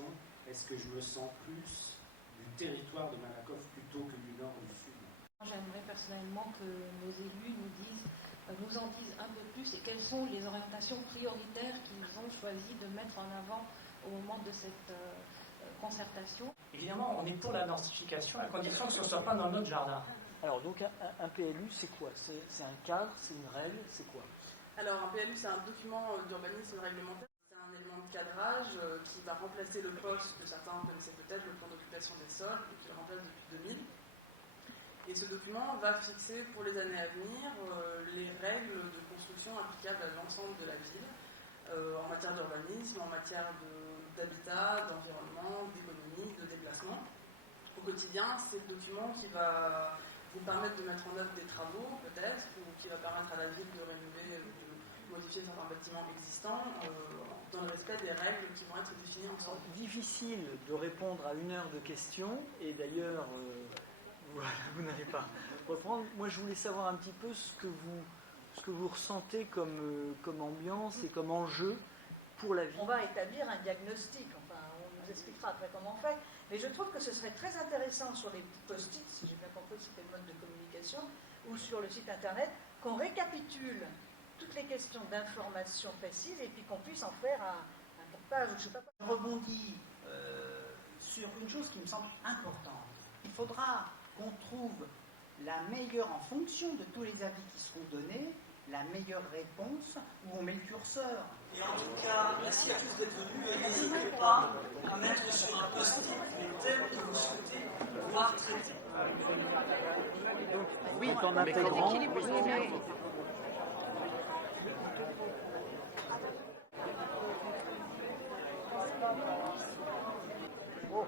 fonction, est-ce que je me sens plus du territoire de Malakoff plutôt que du nord ou du sud? J'aimerais personnellement que nos élus nous en disent un peu plus et quelles sont les orientations prioritaires qu'ils ont choisi de mettre en avant au moment de cette concertation. Évidemment, on est pour la densification à condition que ce ne soit pas dans notre jardin. Alors, donc, un PLU, c'est quoi? C'est un cadre, c'est une règle, c'est quoi? Alors, un PLU, c'est un document d'urbanisme réglementaire. C'est un élément de cadrage qui va remplacer le POS, que certains connaissaient peut-être, le plan d'occupation des sols, qui le remplace depuis 2000. Et ce document va fixer pour les années à venir les règles de construction applicables à l'ensemble de la ville, en matière d'urbanisme, en matière d'habitat, d'environnement, d'économie, de déplacement. Au quotidien, c'est le document qui va vous permettre de mettre en œuvre des travaux, peut-être, ou qui va permettre à la ville de rénover, de modifier certains bâtiments existants, dans le respect des règles qui vont être définies ensemble. Difficile de répondre à 1 heure de questions, et d'ailleurs, voilà, vous n'allez pas reprendre. Moi, je voulais savoir un petit peu ce que vous ressentez comme ambiance et comme enjeu pour la ville. On va établir un diagnostic, enfin, on nous expliquera après comment on fait, mais je trouve que ce serait très intéressant sur les post-it, si j'ai bien compris que c'était le mode de communication, ou sur le site internet, qu'on récapitule toutes les questions d'information précises et puis qu'on puisse en faire un page, je ne sais pas quoi. Je rebondis sur une chose qui me semble importante. Il faudra qu'on trouve la meilleure, en fonction de tous les avis qui seront donnés, la meilleure réponse où on met le curseur. Et en tout cas, merci à tous d'être venus. N'hésitez pas à mettre sur un post-it les thèmes que vous souhaitez voir traités. Oui, en intégrant. Oh.